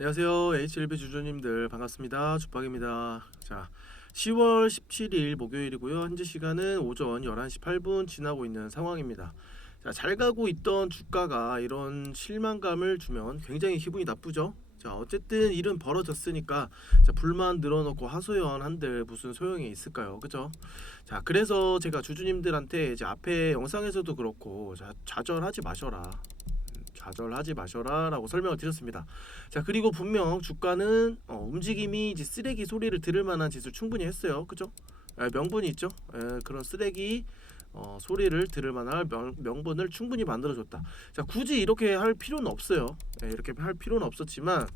안녕하세요. HLB 주주님들 반갑습니다. 주박입니다. 자, 10월 17일 목요일이고요. 현재 시간은 오전 11시 8분 지나고 있는 상황입니다. 자, 잘 가고 있던 주가가 이런 실망감을 주면 굉장히 기분이 나쁘죠. 자, 어쨌든 일은 벌어졌으니까 자, 불만 늘어놓고 하소연 한들 무슨 소용이 있을까요? 그죠? 자, 그래서 제가 주주님들한테 이제 앞에 영상에서도 그렇고 자, 좌절하지 마셔라. 음, 좌절하지 마셔라라고 설명을 드렸습니다. 자 그리고 분명 주가는 어, 움직임이 이제 쓰레기 소리를 들을 만한 짓을 충분히 했어요. 그죠? 에, 명분이 있죠. 에, 그런 쓰레기 어, 소리를 들을 만한 명, 명분을 충분히 만들어줬다. 자 굳이 이렇게 할 필요는 없어요. 에, 이렇게 할 필요는 없었지만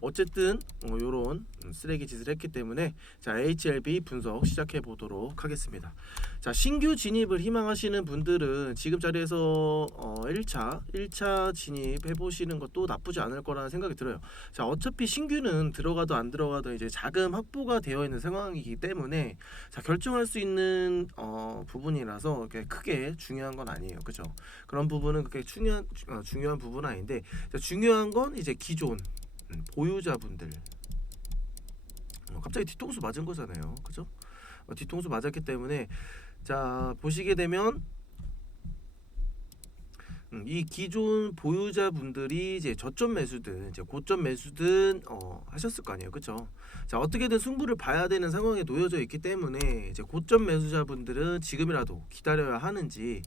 어쨌든 어, 요런 쓰레기 짓을 했기 때문에 자 HLB 분석 시작해 보도록 하겠습니다. 자 신규 진입을 희망하시는 분들은 지금 자리에서 어, 1차 1차 진입 해 보시는 것도 나쁘지 않을 거라는 생각이 들어요. 자 어차피 신규는 들어가도 안 들어가도 이제 자금 확보가 되어 있는 상황이기 때문에 자 결정할 수 있는 어, 부분이라서 크게 중요한 건 아니에요. 그죠? 그런 부분은 그렇게 중요한 어, 중요한 부분은 아닌데 자, 중요한 건 이제 기존 음, 보유자분들 어, 갑자기 뒤통수 맞은 거잖아요. 그죠? 어, 뒤통수 맞았기 때문에 자 보시게 되면 음, 이 기존 보유자분들이 이제 저점 매수든 이제 고점 매수든 어, 하셨을 거 아니에요, 그렇죠? 자 어떻게든 승부를 봐야 되는 상황에 놓여져 있기 때문에 이제 고점 매수자분들은 지금이라도 기다려야 하는지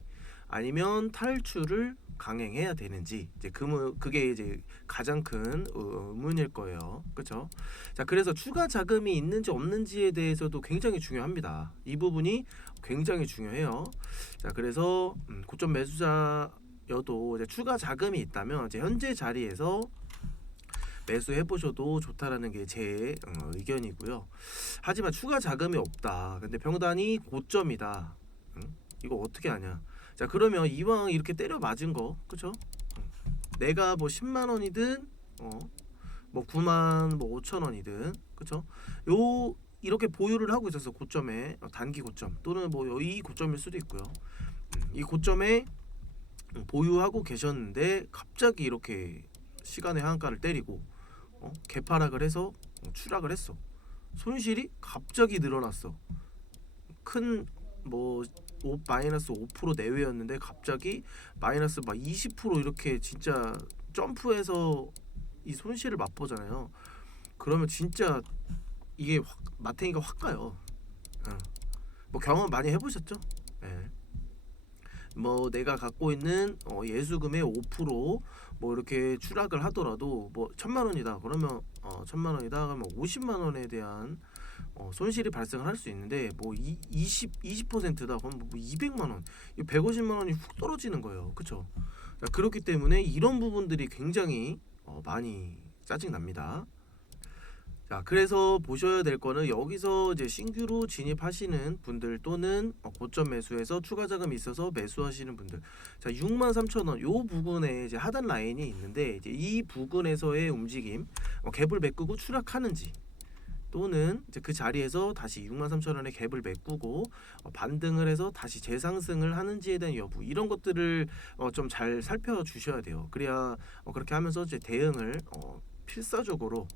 아니면 탈출을 강행해야 되는지 이제 그 무- 그게 이제 가장 큰 의문일 거예요, 그렇죠? 자 그래서 추가 자금이 있는지 없는지에 대해서도 굉장히 중요합니다. 이 부분이 굉장히 중요해요. 자 그래서 음, 고점 매수자여도 이제 추가 자금이 있다면 이제 현재 자리에서 매수해 보셔도 좋다라는 게 제 의견이고요. 하지만 추가 자금이 없다. 근데 병단이 고점이다. 응? 이거 어떻게 하냐? 자 그러면 이왕 이렇게 때려 맞은 거, 그렇죠? 내가 뭐 10만 원이든 어, 뭐 9만 뭐 5천 원이든 그렇죠? 요 이렇게 보유를 하고 있어서 고점에 어, 단기 고점 또는 뭐 이 고점일 수도 있고요. 음, 이 고점에 음, 보유하고 계셨는데 갑자기 이렇게 시간의 한가를 때리고 어? 개파락을 해서 어, 추락을 했어. 손실이 갑자기 늘어났어. 큰 뭐 마이너스 5% 내외였는데 갑자기 마이너스 막 20% 이렇게 진짜 점프해서 이 손실을 맛보잖아요. 그러면 진짜 이게 확, 마탱이가 확 가요. 응. 뭐 경험 많이 해보셨죠? 예. 뭐 내가 갖고 있는 어, 예수금의 5%뭐 이렇게 추락을 하더라도 뭐 천만 원이다 그러면 어, 천만 원이다 그러면 50만 원에 대한 어, 손실이 발생을 할 수 있는데 뭐 이, 20 20%다 그럼 뭐 200만 원, 이 150만 원이 훅 떨어지는 거예요. 그렇죠? 그렇기 때문에 이런 부분들이 굉장히 어, 많이 짜증 납니다. 자, 그래서 보셔야 될 거는 여기서 이제 신규로 진입하시는 분들 또는 어, 고점 매수해서 추가 자금이 있어서 매수하시는 분들. 자, 63,000원 요 부분에 이제 하단 라인이 있는데 이제 이 부근에서의 움직임, 어, 갭을 메꾸고 추락하는지 또는 이제 그 자리에서 다시 63,000원의 갭을 메꾸고 어, 반등을 해서 다시 재상승을 하는지에 대한 여부 이런 것들을 어, 좀 잘 살펴주셔야 돼요. 그래야 어, 그렇게 하면서 이제 대응을 어, 필사적으로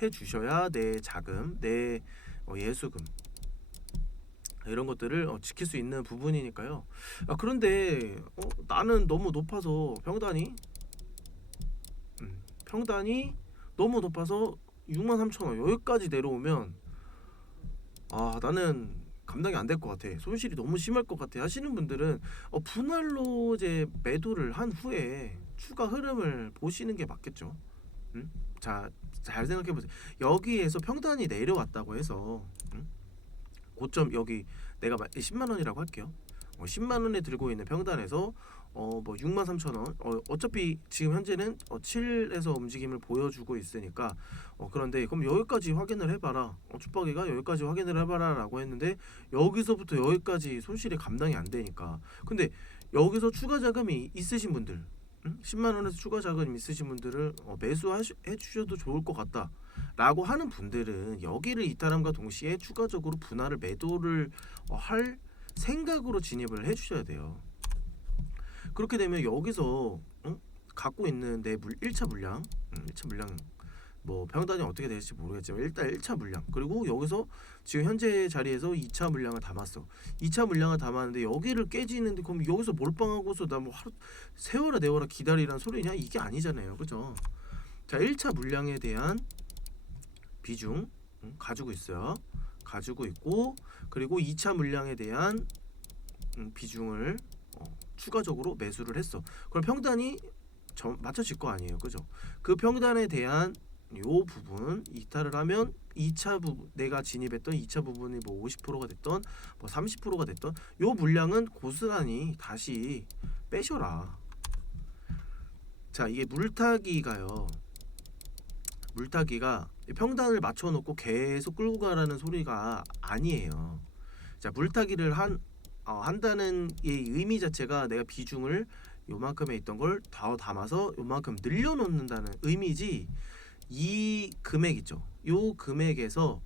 해 주셔야 내 자금, 내 어, 예수금 이런 것들을 어, 지킬 수 있는 부분이니까요. 아, 그런데 어, 나는 너무 높아서 평단이 음, 평단이 너무 높아서 63,000원 여기까지 내려오면 아 나는 감당이 안 될 것 같아 손실이 너무 심할 것 같아 하시는 분들은 어, 분할로 이제 매도를 한 후에 추가 흐름을 보시는 게 맞겠죠. 음? 자, 잘 생각해 보세요. 여기에서 평단이 내려왔다고 해서 음? 고점 여기 내가 10만 원이라고 할게요. 어, 10만 원에 들고 있는 평단에서 어뭐 6만 3천 원. 어, 어차피 지금 현재는 어, 7에서 움직임을 보여주고 있으니까 어 그런데 그럼 여기까지 확인을 해봐라. 어, 주박이가 여기까지 확인을 해봐라라고 했는데 여기서부터 여기까지 손실이 감당이 안 되니까. 근데 여기서 추가 자금이 있으신 분들, 음? 10만 원에서 추가 자금 있으신 분들을 어, 매수해 주셔도 좋을 것 같다. 라고 하는 분들은 여기를 이탈함과 동시에 추가적으로 분할을 매도를 어, 할 생각으로 진입을 해 주셔야 돼요. 그렇게 되면 여기서 어? 갖고 있는 내 물 1차 물량, 음, 1차 물량 뭐 평단이 어떻게 될지 모르겠지만 일단 1차 물량 그리고 여기서 지금 현재 자리에서 2차 물량을 담았어. 2차 물량을 담았는데 여기를 깨지는데 그럼 여기서 몰빵하고서 나 뭐 하루 세월아 내월아 기다리란 소리냐 이게 아니잖아요, 그죠? 자 1차 물량에 대한 비중 음, 가지고 있어요. 가지고 있고 그리고 2차 물량에 대한 음, 비중을 어, 추가적으로 매수를 했어. 그럼 평단이 점, 맞춰질 거 아니에요, 그죠? 그 평단에 대한 요 부분 이탈을 하면 2차 부분 내가 진입했던 2차 부분이 뭐 50%가 됐던 뭐 30%가 됐던 요 물량은 고스란히 다시 빼셔라. 자, 이게 물타기가요. 물타기가 평단을 맞춰 놓고 계속 끌고 가라는 소리가 아니에요. 자, 물타기를 한 어, 한다는 이 의미 자체가 내가 비중을 요만큼에 있던 걸더 담아서 요만큼 늘려놓는다는 의미지 이 금액 있죠. 요 금액에서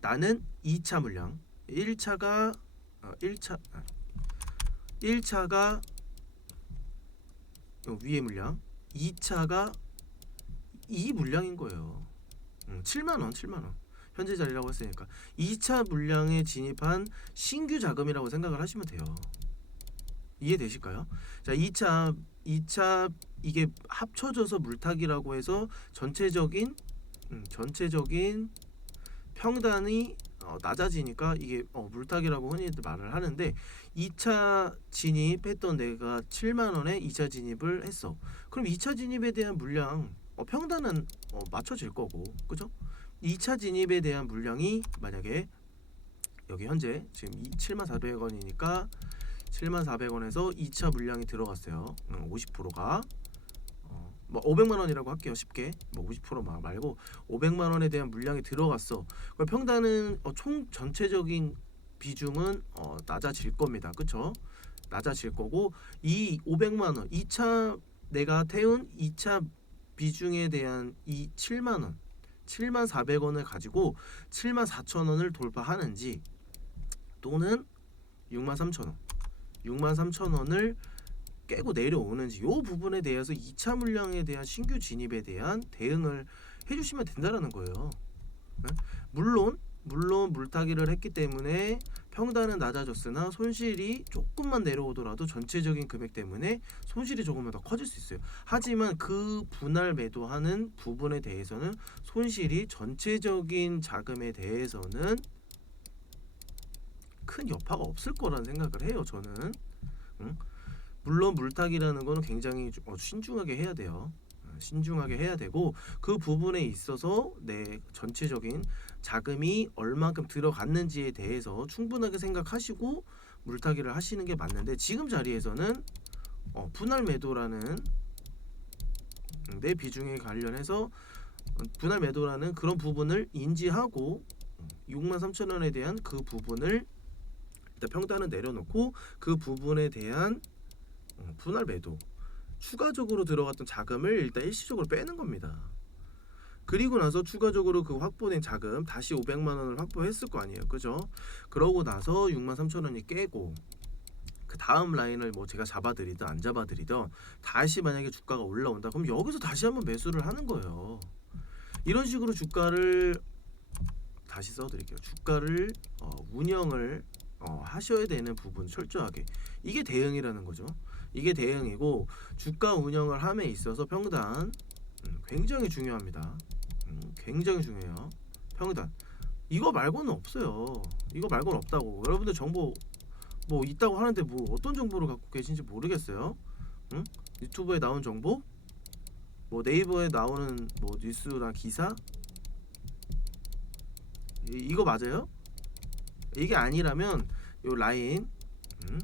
나는 2차 물량 1차가 어, 1차 1차가 요 위에 물량 2차가 이 물량인 거예요. 음, 7만 원, 7만 원. 현재 자리라고 했으니까 2차 물량에 진입한 신규 자금이라고 생각을 하시면 돼요. 이해되실까요? 자, 2차 2차 이게 합쳐져서 물타기라고 해서 전체적인 음, 전체적인 평단이 어, 낮아지니까 이게 어, 물타기라고 흔히들 말을 하는데 2차 진입했던 내가 7만 원에 2차 진입을 했어. 그럼 2차 진입에 대한 물량 어, 평단은 어, 맞춰질 거고, 그죠? 2차 진입에 대한 물량이 만약에 여기 현재 지금 7,400원이니까 7,400원에서 2차 물량이 들어갔어요. 음, 50%가 어, 뭐 500만 원이라고 할게요. 쉽게 뭐 50% 마- 말고 500만 원에 대한 물량이 들어갔어. 평단은 어, 총 전체적인 비중은 어, 낮아질 겁니다. 그쵸? 낮아질 거고 이 500만 원 2차 내가 태운 2차 비중에 대한 이 7만 원 7만 400원을 가지고 7만 4천 원을 돌파하는지 또는 6만 3천 원 6만 3천 원을 깨고 내려오는지 요 부분에 대해서 2차 물량에 대한 신규 진입에 대한 대응을 해주시면 된다라는 거예요. 네? 물론 물론 물타기를 했기 때문에 평단은 낮아졌으나 손실이 조금만 내려오더라도 전체적인 금액 때문에 손실이 조금만 더 커질 수 있어요. 하지만 그 분할 매도하는 부분에 대해서는 손실이 전체적인 자금에 대해서는 큰 여파가 없을 거라는 생각을 해요. 저는 응? 물론 물타기라는 거는 굉장히 주- 어, 신중하게 해야 돼요. 어, 신중하게 해야 되고 그 부분에 있어서 내 전체적인 자금이 얼만큼 들어갔는지에 대해서 충분하게 생각하시고 물타기를 하시는 게 맞는데 지금 자리에서는 어, 분할 매도라는 음, 내 비중에 관련해서 어, 분할 매도라는 그런 부분을 인지하고 6만 3천 원에 대한 그 부분을 일단 평단은 내려놓고 그 부분에 대한 어, 분할 매도 추가적으로 들어갔던 자금을 일단 일시적으로 빼는 겁니다. 그리고 나서 추가적으로 그 확보된 자금 다시 500만 원을 확보했을 거 아니에요. 그죠? 그러고 나서 6만 3천 원이 깨고 그 다음 라인을 뭐 제가 잡아드리든 안 잡아드리든 다시 만약에 주가가 올라온다 그럼 여기서 다시 한번 매수를 하는 거예요. 이런 식으로 주가를 다시 써드릴게요. 주가를 어, 운영을 어, 하셔야 되는 부분 철저하게 이게 대응이라는 거죠. 이게 대응이고 주가 운영을 함에 있어서 평단 음, 굉장히 중요합니다. 음, 굉장히 중요해요. 평단 이거 말고는 없어요. 이거 말고는 없다고. 여러분들 정보 뭐 있다고 하는데 뭐 어떤 정보를 갖고 계신지 모르겠어요. 응? 유튜브에 나온 정보, 뭐 네이버에 나오는 뭐 뉴스나 기사 이, 이거 맞아요? 이게 아니라면 요 라인 음,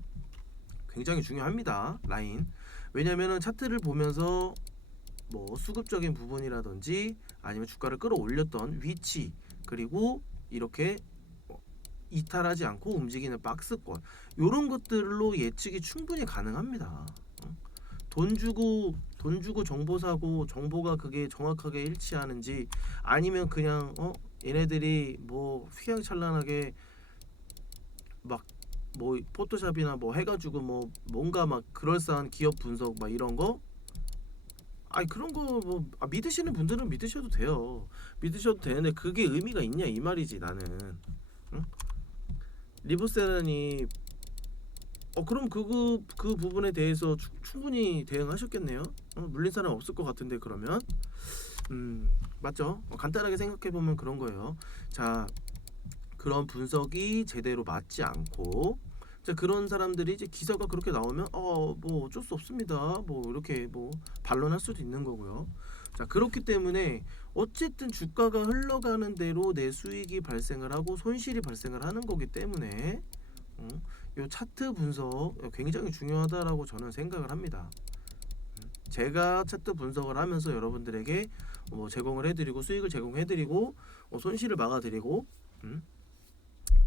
굉장히 중요합니다. 라인 왜냐면은 차트를 보면서 뭐 수급적인 부분이라든지 아니면 주가를 끌어올렸던 위치 그리고 이렇게 어, 이탈하지 않고 움직이는 박스권 이런 것들로 예측이 충분히 가능합니다. 어? 돈 주고 돈 주고 정보 사고 정보가 그게 정확하게 일치하는지 아니면 그냥 어 얘네들이 뭐 휘황찬란하게 막 뭐 포토샵이나 뭐 해가지고 뭐 뭔가 막 그럴싸한 기업 분석 막 이런 거 아니 그런 거 뭐 믿으시는 분들은 믿으셔도 돼요. 믿으셔도 되는데 그게 의미가 있냐 이 말이지 나는. 응? 리보세란이 어 그럼 그그 그 부분에 대해서 추, 충분히 대응하셨겠네요. 어, 물린 사람 없을 것 같은데 그러면 음 맞죠? 어, 간단하게 생각해 보면 그런 거예요. 자 그런 분석이 제대로 맞지 않고 자 그런 사람들이 이제 기사가 그렇게 나오면 어 뭐 어쩔 수 없습니다. 뭐 이렇게 뭐 반론할 수도 있는 거고요. 자 그렇기 때문에 어쨌든 주가가 흘러가는 대로 내 수익이 발생을 하고 손실이 발생을 하는 거기 때문에 어, 요 차트 분석 굉장히 중요하다라고 저는 생각을 합니다. 음, 제가 차트 분석을 하면서 여러분들에게 뭐 제공을 해드리고 수익을 제공해드리고 어, 손실을 막아드리고 음,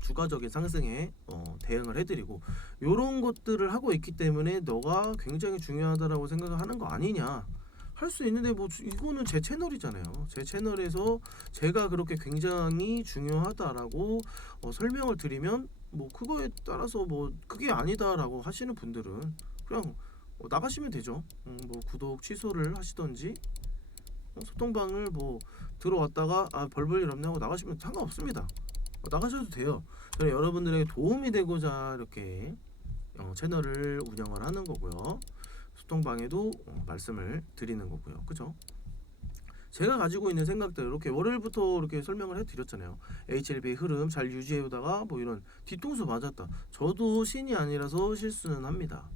주가적인 상승에 어, 대응을 해드리고 이런 것들을 하고 있기 때문에 너가 굉장히 중요하다라고 생각을 하는 거 아니냐. 할 수 있는데 뭐 주- 이거는 제 채널이잖아요. 제 채널에서 제가 그렇게 굉장히 중요하다라고 어, 설명을 드리면 뭐 그거에 따라서 뭐 그게 아니다라고 하시는 분들은 그냥 어, 나가시면 되죠. 음, 뭐 구독 취소를 하시던지 어, 소통방을 뭐 들어왔다가 아 벌벌 일 없네 하고 나가시면 상관없습니다. 어, 나가셔도 돼요 저는 여러분들에게 도움이 되고자 이렇게 어, 채널을 운영을 하는 거고요. 소통방에도 어, 말씀을 드리는 거고요. 그죠? 제가 가지고 있는 생각들 이렇게 월요일부터 이렇게 설명을 해드렸잖아요. HLB 흐름 잘 유지해오다가 뭐 이런 뒤통수 맞았다. 저도 신이 아니라서 실수는 합니다.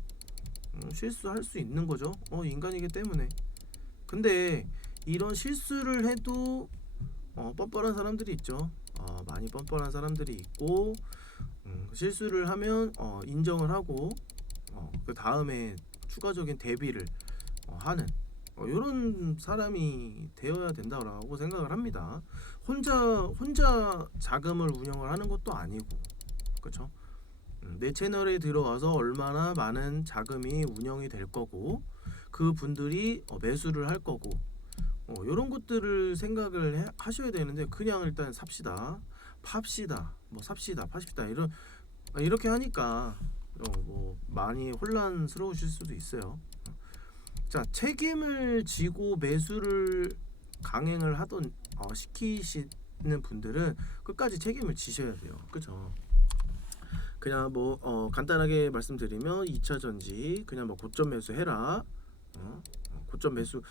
음, 실수할 수 있는 거죠. 어 인간이기 때문에. 근데 이런 실수를 해도 어, 뻔뻔한 사람들이 있죠. 어, 많이 뻔뻔한 사람들이 있고 음, 실수를 하면 어, 인정을 하고 어, 그 다음에 추가적인 대비를 어, 하는 어, 이런 사람이 되어야 된다라고 생각을 합니다. 혼자 혼자 자금을 운영을 하는 것도 아니고 그렇죠. 음, 내 채널에 들어와서 얼마나 많은 자금이 운영이 될 거고 그 분들이 어, 매수를 할 거고 어, 이런 것들을 생각을 해- 하셔야 되는데 그냥 일단 삽시다, 팝시다, 뭐 삽시다, 파십시다 이런 아, 이렇게 하니까 어, 뭐 많이 혼란스러우실 수도 있어요. 자 책임을 지고 매수를 강행을 하던 어, 시키시는 분들은 끝까지 책임을 지셔야 돼요. 그죠? 그냥 뭐 어, 간단하게 말씀드리면 2차 전지 그냥 뭐 고점 매수 해라. 어? 어, 고점 매수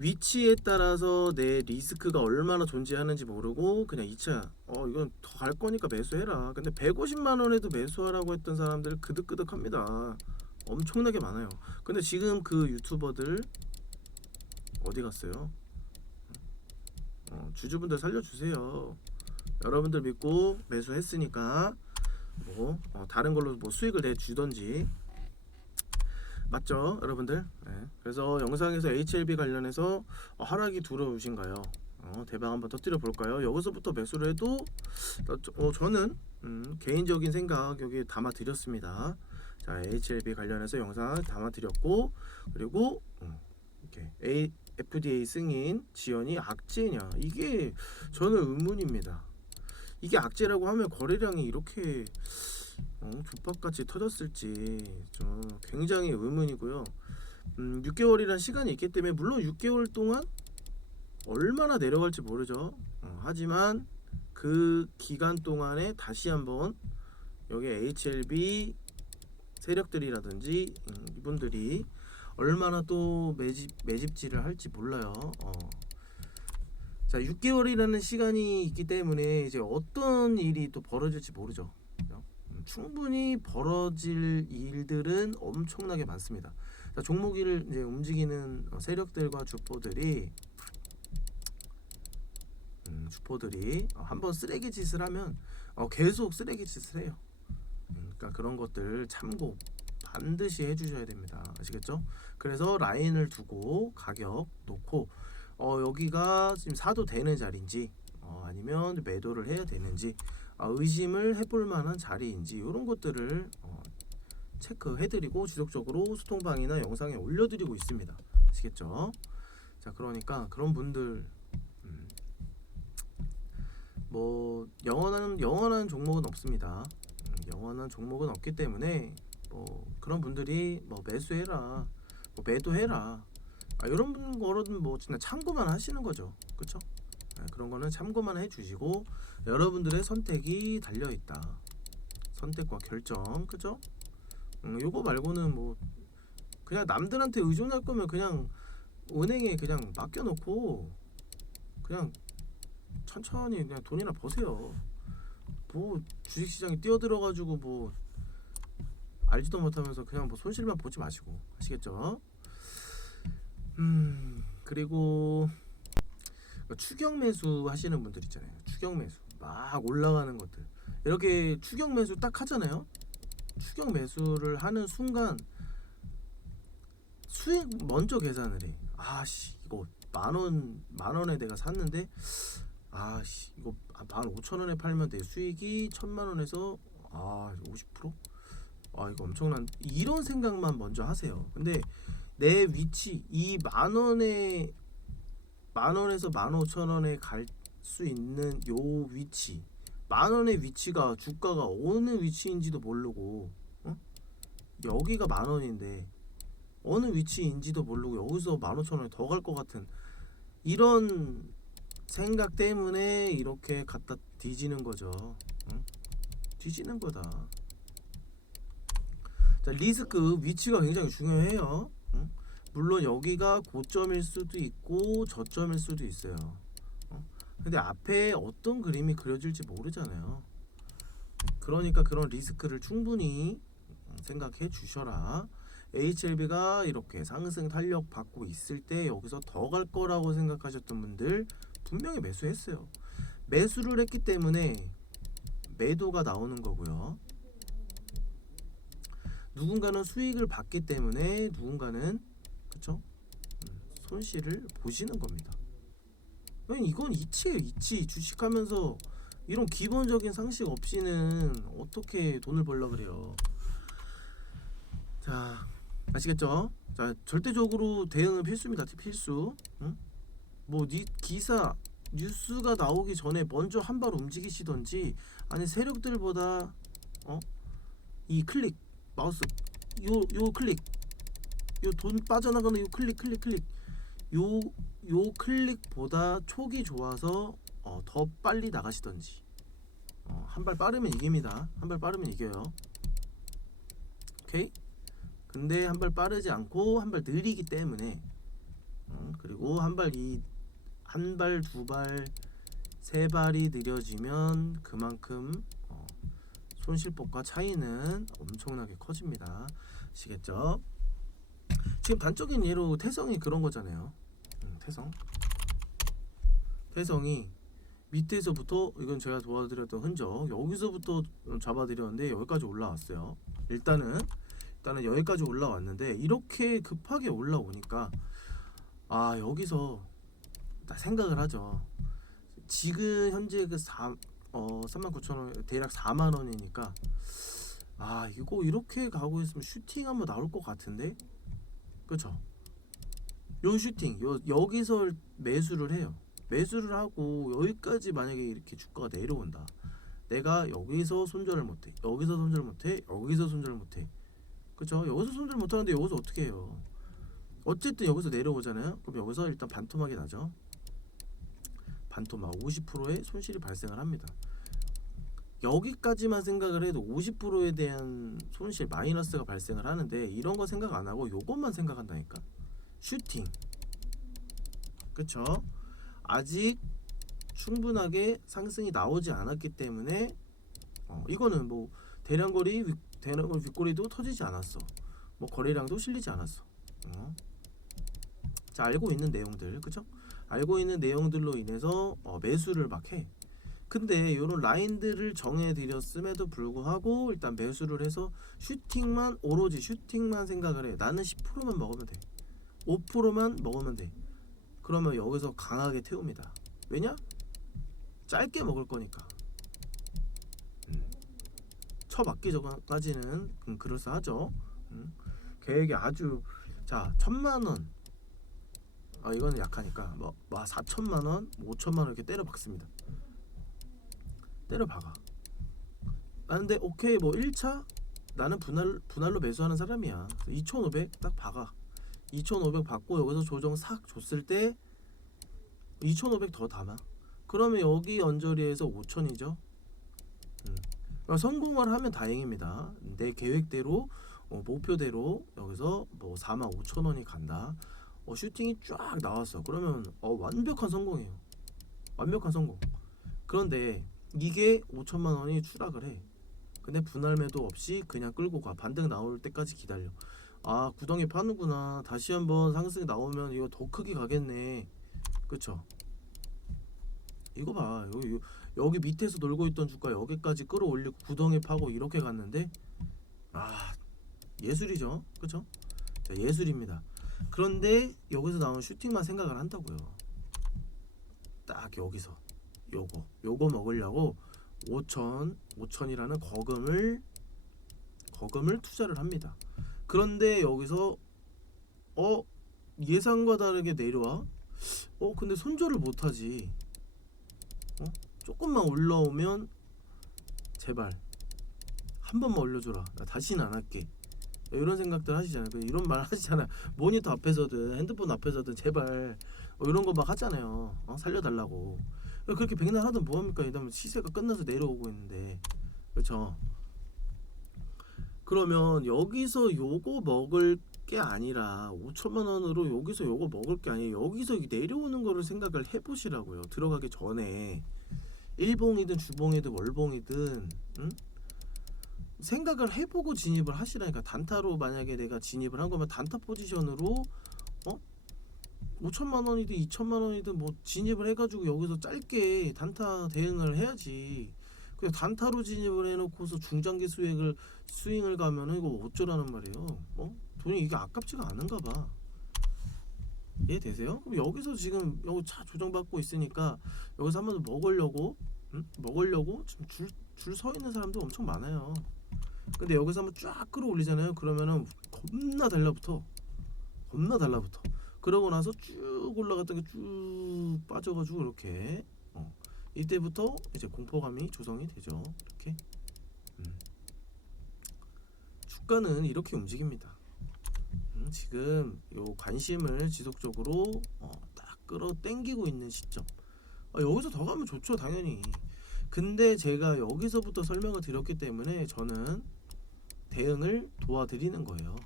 위치에 따라서 내 리스크가 얼마나 존재하는지 모르고 그냥 2차 어 이건 더 갈 거니까 매수해라. 근데 150만 원에도 매수하라고 했던 사람들 그득그득합니다. 엄청나게 많아요. 근데 지금 그 유튜버들 어디 갔어요? 어, 주주분들 살려주세요. 여러분들 믿고 매수했으니까 뭐 어, 다른 걸로 뭐 수익을 내 주던지 맞죠, 여러분들? 네. 그래서 영상에서 HLB 관련해서 어, 하락이 두려우신가요? 어, 대박 한번 터뜨려 볼까요? 여기서부터 매수를 해도 어, 저- 어, 저는 음, 개인적인 생각 여기 담아 드렸습니다. 자, HLB 관련해서 영상 담아 드렸고 그리고 음, 이렇게 A, FDA 승인 지연이 악재냐 이게 저는 의문입니다. 이게 악재라고 하면 거래량이 이렇게 어, 족박같이 터졌을지 좀 굉장히 의문이고요. 음, 6개월이란 시간이 있기 때문에 물론 6개월 동안 얼마나 내려갈지 모르죠. 어, 하지만 그 기간 동안에 다시 한번 여기 HLB 세력들이라든지 음, 이분들이 얼마나 또 매집 매집질을 할지 몰라요. 어. 자, 6개월이라는 시간이 있기 때문에 이제 어떤 일이 또 벌어질지 모르죠. 충분히 벌어질 일들은 엄청나게 많습니다. 자, 종목을 이제 움직이는 어, 세력들과 주포들이 음, 주포들이 어, 한번 쓰레기 짓을 하면 어, 계속 쓰레기 짓을 해요. 음, 그러니까 그런 것들 참고 반드시 해주셔야 됩니다. 아시겠죠? 그래서 라인을 두고 가격 놓고 어, 여기가 지금 사도 되는 자리인지 어, 아니면 매도를 해야 되는지 아, 의심을 해볼 만한 자리인지 이런 것들을 어, 체크해드리고 지속적으로 소통방이나 영상에 올려드리고 있습니다. 아시겠죠? 자 그러니까 그런 분들 음, 뭐 영원한 영원한 종목은 없습니다. 음, 영원한 종목은 없기 때문에 뭐 그런 분들이 뭐 매수해라, 뭐 매도해라 아, 이런 거는 뭐 진짜 참고만 하시는 거죠. 그렇죠? 그런 거는 참고만 해주시고 여러분들의 선택이 달려 있다. 선택과 결정, 그죠? 음, 요거 말고는 뭐 그냥 남들한테 의존할 거면 그냥 은행에 그냥 맡겨놓고 그냥 천천히 그냥 돈이나 버세요. 뭐 주식시장에 뛰어들어가지고 뭐 알지도 못하면서 그냥 뭐 손실만 보지 마시고 아시겠죠? 음 그리고 추경 매수 하시는 분들 있잖아요. 추경 매수 막 올라가는 것들 이렇게 추경 매수 딱 하잖아요. 추경 매수를 하는 순간 수익 먼저 계산을 해. 아씨 이거 만원 만 원에 내가 샀는데 아씨 이거 만 오천 원에 팔면 내 수익이 천만 원에서 아 50%? 아 이거 엄청난 이런 생각만 먼저 하세요. 근데 내 위치 이 만 원에 만 원에서 만 오천 원에 갈 수 있는 요 위치 만 원의 위치가 주가가 어느 위치인지도 모르고 어? 여기가 만 원인데 어느 위치인지도 모르고 여기서 만 오천 원이 더갈 것 같은 이런 생각 때문에 이렇게 갖다 뒤지는 거죠. 응? 뒤지는 거다. 자 리스크 위치가 굉장히 중요해요. 응? 물론 여기가 고점일 수도 있고 저점일 수도 있어요. 어? 근데 앞에 어떤 그림이 그려질지 모르잖아요. 그러니까 그런 리스크를 충분히 생각해 주셔라. HLB가 이렇게 상승 탄력 받고 있을 때 여기서 더 갈 거라고 생각하셨던 분들 분명히 매수했어요. 매수를 했기 때문에 매도가 나오는 거고요. 누군가는 수익을 받기 때문에 누군가는 그쵸? 음, 손실을 보시는 겁니다. 이건 이치예요, 이치. 주식하면서 이런 기본적인 상식 없이는 어떻게 돈을 벌려 그래요. 자, 아시겠죠? 자, 절대적으로 대응은 필수입니다. 필수. 응? 뭐 니, 기사 뉴스가 나오기 전에 먼저 한 발 움직이시던지 아니 세력들보다 어? 이 클릭 마우스 요 요 클릭 요 돈 빠져나가는 요 클릭 클릭 클릭 요 요 클릭보다 촉이 좋아서 어, 더 빨리 나가시던지 어, 한발 빠르면 이깁니다. 한 발 빠르면 이겨요. 오케이? 근데 한 발 빠르지 않고 한 발 느리기 때문에 어, 그리고 한 발 이 한 발 두 발 세 발이 느려지면 그만큼 어, 손실법과 차이는 엄청나게 커집니다. 아시겠죠? 지금 단적인 예로 태성이 그런 거잖아요. 음, 태성. 태성이 밑에서부터 이건 제가 도와드렸던 흔적 여기서부터 잡아드렸는데 여기까지 올라왔어요. 일단은 일단은 여기까지 올라왔는데 이렇게 급하게 올라오니까 아 여기서 나 생각을 하죠. 지금 현재 그 4, 어, 39,000원 대략 4만 원이니까 아 이거 이렇게 가고 있으면 슈팅 한번 나올 것 같은데 그쵸? 요 슈팅 요, 여기서 매수를 해요. 매수를 하고 여기까지 만약에 이렇게 주가가 내려온다. 내가 여기서 손절을 못해. 여기서 손절 못해. 여기서 손절 못해. 그쵸? 여기서 손절 못하는데 여기서 어떻게 해요? 어쨌든 여기서 내려오잖아요. 그럼 여기서 일단 반토막이 나죠. 반토막 50%의 손실이 발생을 합니다. 여기까지만 생각을 해도 50%에 대한 손실 마이너스가 발생을 하는데 이런 거 생각 안 하고 요것만 생각한다니까. 슈팅. 그쵸? 아직 충분하게 상승이 나오지 않았기 때문에 어, 이거는 뭐 대량거리 윗, 대량거리 윗꼬리도 터지지 않았어. 뭐 거래량도 실리지 않았어. 어. 자 알고 있는 내용들 그죠? 알고 있는 내용들로 인해서 어, 매수를 막 해. 근데 이런 라인들을 정해드렸음에도 불구하고 일단 매수를 해서 슈팅만 오로지 슈팅만 생각을 해. 나는 10%만 먹으면 돼. 5%만 먹으면 돼. 그러면 여기서 강하게 태웁니다. 왜냐? 짧게 먹을 거니까. 음. 처맞기 전까지는 음, 그럴싸하죠. 음. 계획이 아주 자 천만 원. 아 이거는 약하니까 뭐, 뭐 4천만 원, 5천만 원 이렇게 때려 박습니다. 때려 박아. 아 근데 오케이 뭐 1차 나는 분할 분할로 매수하는 사람이야. 2,500 딱 박아. 2,500 받고 여기서 조정 싹 줬을 때 2,500 더 담아. 그러면 여기 언저리에서 5,000이죠. 음. 그러니까 성공을 하면 다행입니다. 내 계획대로 어, 목표대로 여기서 뭐 4만 5천 원이 간다. 어, 슈팅이 쫙 나왔어. 그러면 어, 완벽한 성공이에요. 완벽한 성공. 그런데 이게 5천만 원이 추락을 해. 근데 분할 매도 없이 그냥 끌고 가. 반등 나올 때까지 기다려. 아 구덩이 파는구나. 다시 한번 상승이 나오면 이거 더 크게 가겠네. 그쵸? 이거 봐. 여기, 여기 밑에서 놀고 있던 주가 여기까지 끌어올리고 구덩이 파고 이렇게 갔는데 아 예술이죠. 그쵸? 자, 예술입니다. 그런데 여기서 나온 슈팅만 생각을 한다고요. 딱 여기서 요거 요거 먹으려고 5천 5천이라는 거금을 거금을 투자를 합니다. 그런데 여기서 어 예상과 다르게 내려와. 어 근데 손절을 못 하지. 어? 조금만 올라오면 제발 한 번만 올려줘라. 나 다시는 안 할게. 이런 생각들 하시잖아요. 그 이런 말 하시잖아요. 모니터 앞에서든 핸드폰 앞에서든 제발 어, 이런 거 막 하잖아요. 어? 살려달라고. 그렇게 백날 하든 뭐합니까? 이러면 시세가 끝나서 내려오고 있는데 그렇죠. 그러면 여기서 요거 먹을 게 아니라 5천만 원으로 여기서 요거 먹을 게 아니라 여기서 내려오는 거를 생각을 해보시라고요. 들어가기 전에 일봉이든 주봉이든 월봉이든 응? 생각을 해보고 진입을 하시라니까 단타로 만약에 내가 진입을 한 거면 단타 포지션으로 어 5천만 원이든 2천만 원이든 뭐 진입을 해가지고 여기서 짧게 단타 대응을 해야지. 그냥 단타로 진입을 해놓고서 중장기 수익을 스윙을 가면은 이거 어쩌라는 말이에요. 어? 돈이 이게 아깝지가 않은가 봐. 이해 되세요? 그럼 여기서 지금 여기 차 조정받고 있으니까 여기서 한번 먹으려고 응? 먹으려고 지금 줄 줄 서 있는 사람도 엄청 많아요. 근데 여기서 한번 쫙 끌어올리잖아요. 그러면은 겁나 달라붙어. 겁나 달라붙어. 그러고 나서 쭉 올라갔던 게 쭉 빠져가지고 이렇게 어. 이때부터 이제 공포감이 조성이 되죠. 이렇게 음. 주가는 이렇게 움직입니다. 음, 지금 요 관심을 지속적으로 어, 딱 끌어 당기고 있는 시점. 아, 여기서 더 가면 좋죠, 당연히. 근데 제가 여기서부터 설명을 드렸기 때문에 저는 대응을 도와드리는 거예요.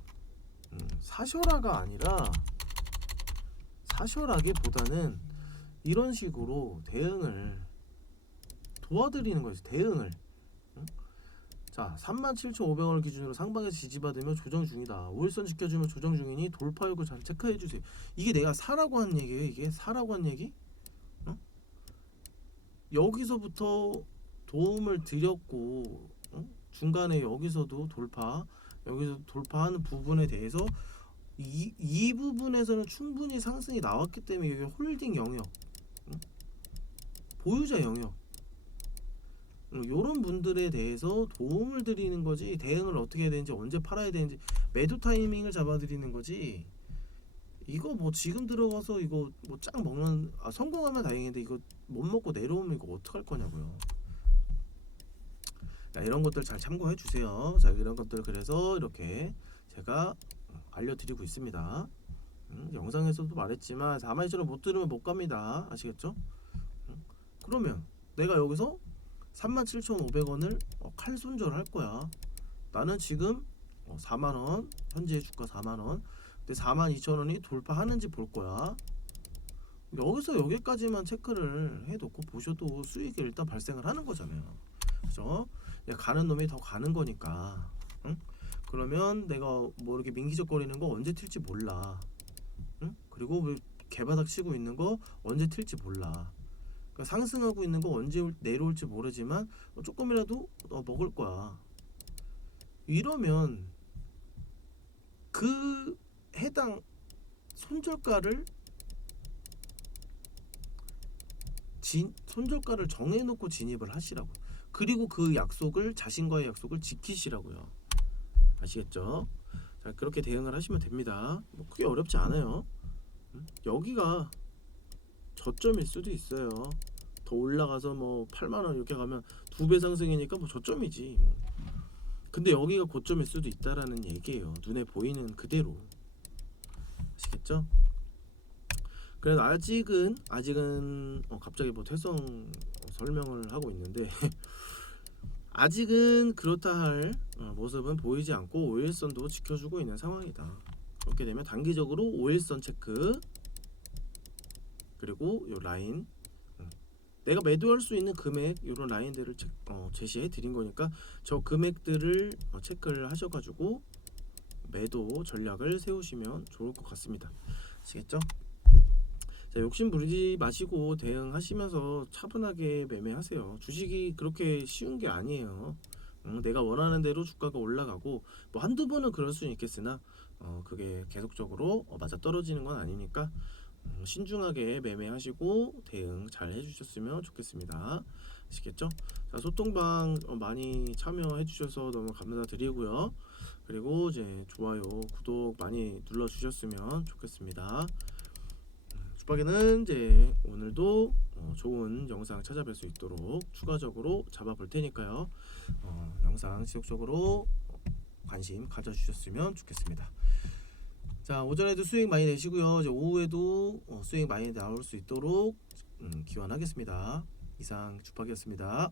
음, 사셔라가 아니라 사셔라기보다는 이런 식으로 대응을 도와드리는 거예요. 대응을. 응? 자, 37,500원을 기준으로 상방에서 지지받으며 조정 중이다. 5일선 지켜주면 조정 중이니 돌파 여부 잘 체크해 주세요. 이게 내가 사라고 한 얘기예요. 이게 사라고 한 얘기? 응? 여기서부터 도움을 드렸고 응? 중간에 여기서도 돌파 여기서 돌파하는 부분에 대해서 이, 이 부분에서는 충분히 상승이 나왔기 때문에 이게 홀딩 영역 응? 보유자 영역. 이런 분들에 대해서 도움을 드리는 거지 대응을 어떻게 해야 되는지 언제 팔아야 되는지 매도 타이밍을 잡아드리는 거지. 이거 뭐 지금 들어가서 이거 뭐 짱 먹는 아 성공하면 다행인데 이거 못 먹고 내려오면 이거 어떡할 거냐고요. 자, 이런 것들 잘 참고해 주세요. 자 이런 것들 그래서 이렇게 제가 알려드리고 있습니다 음, 영상에서도 말했지만 42,000원 못 들으면 못 갑니다 아시겠죠 음, 그러면 내가 여기서 37,500원을 어, 칼 손절할 거야. 나는 지금 어, 4만 원 현재 주가 4만 원. 근데 4만 2천 원이 돌파하는지 볼 거야. 여기서 여기까지만 체크를 해놓고 보셔도 수익이 일단 발생을 하는 거잖아요. 그죠? 가는 놈이 더 가는 거니까. 응? 그러면 내가 뭐 이렇게 민기적거리는 거 언제 튈지 몰라. 응? 그리고 뭐 개바닥 치고 있는 거 언제 튈지 몰라. 그러니까 상승하고 있는 거 언제 올- 내려올지 모르지만 어, 조금이라도 어, 먹을 거야. 이러면 그 해당 손절가를 진, 손절가를 정해놓고 진입을 하시라고. 그리고 그 약속을 자신과의 약속을 지키시라고요. 아시겠죠? 자 그렇게 대응을 하시면 됩니다. 뭐 크게 어렵지 않아요. 음? 여기가 저점일 수도 있어요. 더 올라가서 뭐 8만 원 이렇게 가면 두 배 상승이니까 뭐 저점이지. 뭐. 근데 여기가 고점일 수도 있다라는 얘기예요. 눈에 보이는 그대로. 아시겠죠? 그래도 아직은 아직은 어, 갑자기 뭐 퇴성 어, 설명을 하고 있는데 아직은 그렇다 할 어, 모습은 보이지 않고 오일선도 지켜주고 있는 상황이다. 그렇게 되면 단기적으로 오일선 체크 그리고 요 라인 음, 내가 매도할 수 있는 금액 이런 라인들을 체, 어, 제시해 드린 거니까 저 금액들을 어, 체크를 하셔가지고 매도 전략을 세우시면 좋을 것 같습니다. 아시겠죠? 자, 욕심 부리지 마시고 대응하시면서 차분하게 매매하세요. 주식이 그렇게 쉬운 게 아니에요. 음, 내가 원하는 대로 주가가 올라가고 뭐 한두 번은 그럴 수는 있겠으나 어, 그게 계속적으로 어, 맞아 떨어지는 건 아니니까 음, 신중하게 매매하시고 대응 잘 해주셨으면 좋겠습니다. 아시겠죠? 자, 소통방 어, 많이 참여해 주셔서 너무 감사드리고요. 그리고 이제 좋아요, 구독 많이 눌러 주셨으면 좋겠습니다. 주박이는 이제 오늘도 어, 좋은 영상 찾아뵐 수 있도록 추가적으로 잡아볼 테니까요. 어, 영상 지속적으로 어, 관심 가져주셨으면 좋겠습니다. 자 오전에도 수익 많이 내시고요. 이제 오후에도 어, 수익 많이 나올 수 있도록 음, 기원하겠습니다. 이상 주박이었습니다.